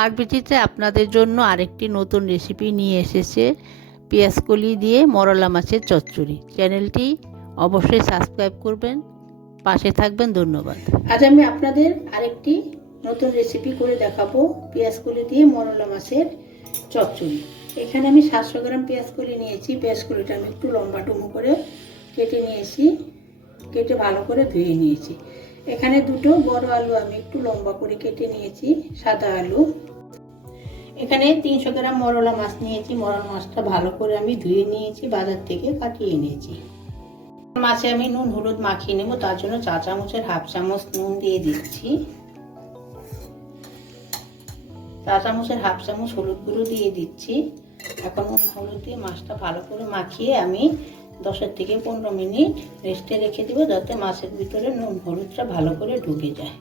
পাকবিচিতে আপনাদের জন্য আরেকটি নতুন রেসিপি নিয়ে এসেছে পেঁয়াজকলি দিয়ে মরলা মাছের চচ্চড়ি। চ্যানেলটি অবশ্যই সাবস্ক্রাইব করবেন। পাশে থাকবেন, ধন্যবাদ। আজ আমি আপনাদের আরেকটি নতুন রেসিপি করে দেখাবো পেঁয়াজকলি দিয়ে মরলা মাছের চচ্চড়ি। এখানে আমি সাতশো গ্রাম পেঁয়াজকলি নিয়েছি পেঁয়াজকলিটা আমি একটু লম্বা টুমো করে কেটে নিয়েছি, কেটে ভালো করে ধুয়ে নিয়েছি। এখানে দুটো বড় আলু আমি একটু লম্বা করে কেটে নিয়েছি, সাদা আলু। এখানে তিনশো গ্রাম মরলা মাছ নিয়েছি, মরলা মাছটা ভালো করে আমি ধুয়ে নিয়েছি, বাজার থেকে কাটিয়ে নিয়েছি মাছে আমি নুন, হলুদ মাখিয়ে নেব, তার জন্য চা চামচের হাফ চামচ নুন দিয়ে দিচ্ছি। চা চামচের হাফ চামচ হলুদ গুঁড়ো দিয়ে দিচ্ছি। এখন হলুদ দিয়ে মাছটা ভালো করে মাখিয়ে আমি দশের থেকে পনেরো মিনিট রেস্টে রেখে দেবো যাতে মাছের ভিতরে নুন হলুদটা ভালো করে ঢুকে যায়।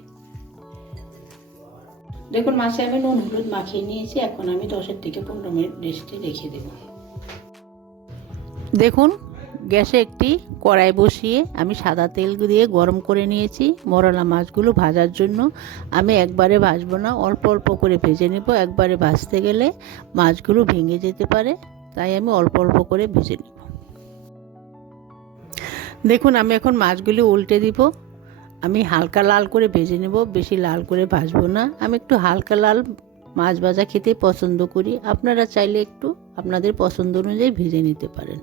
দেখুন, মাছে আমি নুন হলুদ মাখিয়ে নিয়েছি, এখন আমি দশের থেকে পনেরো মিনিট রেস্টে রেখে দেব। দেখুন, গ্যাসে একটি কড়াই বসিয়ে আমি সাদা তেল দিয়ে গরম করে নিয়েছি। মরলা মাছগুলো ভাজার জন্য আমি একবারে ভাজবো না, অল্প অল্প করে ভেজে নেব। একবারে ভাজতে গেলে মাছগুলো ভেঙে যেতে পারে, তাই আমি অল্প অল্প করে ভেজে নেব। দেখুন, আমি এখন মাছগুলি উল্টে দিব। আমি হালকা লাল করে ভেজে নেব, বেশি লাল করে ভাজবো না। আমি একটু হালকা লাল মাছ ভাজা খেতে পছন্দ করি। আপনারা চাইলে একটু আপনাদের পছন্দ অনুযায়ী ভেজে নিতে পারেন।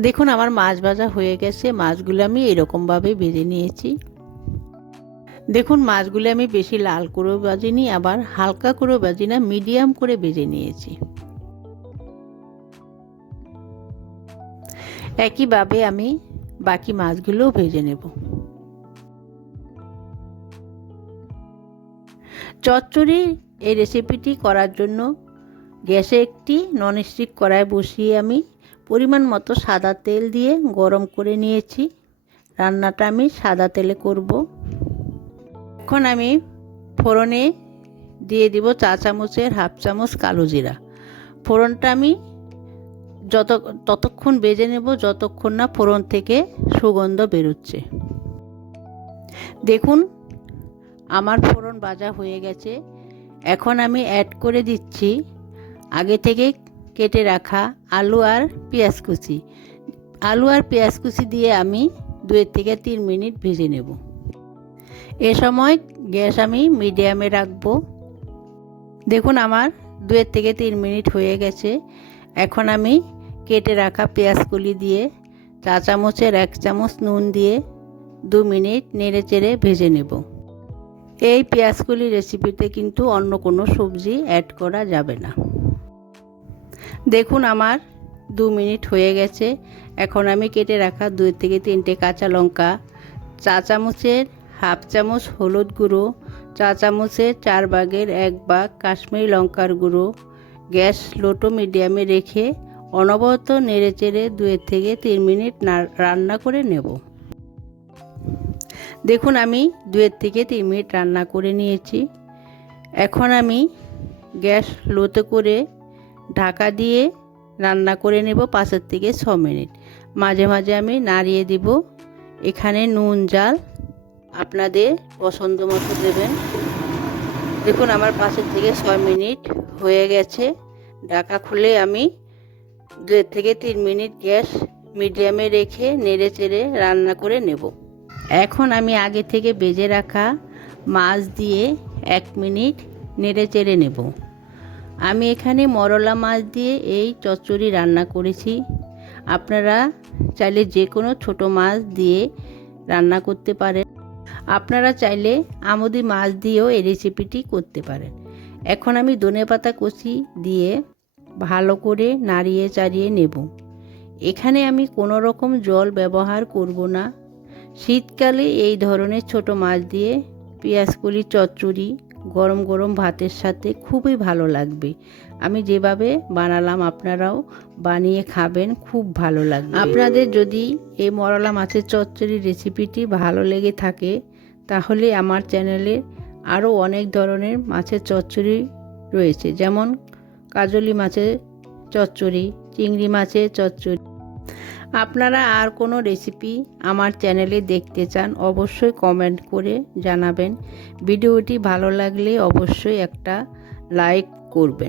দেখুন, আমার মাছ ভাজা হয়ে গেছে। মাছগুলো আমি এরকমভাবে ভেজে নিয়েছি। দেখুন, মাছগুলো আমি বেশি লাল করেও ভাজিনি, আবার হালকা করেও ভাজি না মিডিয়াম করে ভেজে নিয়েছি। একইভাবে আমি বাকি মাছগুলোও ভেজে নেব। চচ্চড়ি এই রেসিপিটি করার জন্য গ্যাসে একটি ননস্টিক কড়াই বসিয়ে আমি পরিমাণ মতো সাদা তেল দিয়ে গরম করে নিয়েছি। রান্নাটা আমি সাদা তেলে করব। এখন আমি ফোড়নে দিয়ে দিব চা চামচের হাফ চামচ কালো জিরা। ফোড়নটা আমি যত, ততক্ষণ বেজে নেব যতক্ষণ না ফোড়ন থেকে সুগন্ধ বেরোচ্ছে। দেখুন, আমার ফোড়ন ভাজা হয়ে গেছে। এখন আমি অ্যাড করে দিচ্ছি আগে থেকে কেটে রাখা আলু আর পেঁয়াজ কুচি। আলু আর পেঁয়াজ কুচি দিয়ে আমি দুই থেকে তিন মিনিট ভেজে নেব। এ সময় গ্যাস আমি মিডিয়ামে রাখব। দেখুন, আমার দুয়ের থেকে তিন মিনিট হয়ে গেছে। এখন আমি কেটে রাখা পেঁয়াজগুলি দিয়ে চা চামচের এক চামচ নুন দিয়ে দু মিনিট নেড়ে চেড়ে ভেজে নেব। এই পেঁয়াজগুলি রেসিপিতে কিন্তু অন্য কোনো সবজি অ্যাড করা যাবে না। দেখুন আমার দু মিনিট হয়ে গেছে। এখন আমি কেটে রাখা দুই থেকে তিনটে কাঁচা লঙ্কা চা চামচের হাফ চামচ হলুদ গুঁড়ো চা চামচের চার ভাগের এক ভাগ কাশ্মীরি লঙ্কার গুঁড়ো, গ্যাস লোটো মিডিয়ামে রেখে অনবরত নেড়ে চেড়ে দুয়ের থেকে তিন মিনিট রান্না করে নেব। দেখুন আমি দুয়ের থেকে তিন মিনিট রান্না করে নিয়েছি। এখন আমি গ্যাস লোতে করে ঢাকা দিয়ে রান্না করে নেব পাঁচের থেকে ছ মিনিট। মাঝে মাঝে আমি নাড়িয়ে দিব। এখানে নুন, জাল আপনাদের পছন্দ মতো দেবেন। দেখুন আমার পাঁচের থেকে ছয় মিনিট হয়ে গেছে। ঢাকা খুলে আমি দুই থেকে তিন মিনিট গ্যাস মিডিয়ামে রেখে নেড়ে চেড়ে রান্না করে নেব। এখন আমি আগে থেকে বেজে রাখা মাছ দিয়ে এক মিনিট নেড়ে চেড়ে নেব। আমি এখানে মরলা মাছ দিয়ে এই চচ্চড়ি রান্না করেছি। আপনারা চাইলে যে কোনো ছোট মাছ দিয়ে রান্না করতে পারেন। আপনারা চাইলে আমদি মাছ দিয়েও এই রেসিপিটি করতে পারেন। এখন আমি ধনে পাতা কচি দিয়ে ভালো করে নাড়িয়ে চাড়িয়ে নেব। এখানে আমি কোনো রকম জল ব্যবহার করব না। শীতকালে এই ধরনের ছোট মাছ দিয়ে পেঁয়াজকলি চচ্চড়ি, গরম গরম ভাতের সাথে খুবই ভালো লাগবে। আমি যেভাবে বানালাম আপনারাও বানিয়ে খাবেন, খুব ভালো লাগবে। আপনাদের যদি এই মরলা মাছের চচ্চড়ি রেসিপিটি ভালো লেগে থাকে, তাহলে আমার চ্যানেলে আরও অনেক ধরনের মাছের চচ্চড়ি রয়েছে। যেমন কাজলি মাছের চচ্চড়ি, চিংড়ি মাছের চচ্চড়ি। আপনারা আর কোনো রেসিপি আমার চ্যানেলে দেখতে চান, অবশ্যই কমেন্ট করে জানাবেন। ভিডিওটি ভালো লাগলে অবশ্যই একটা লাইক করবেন।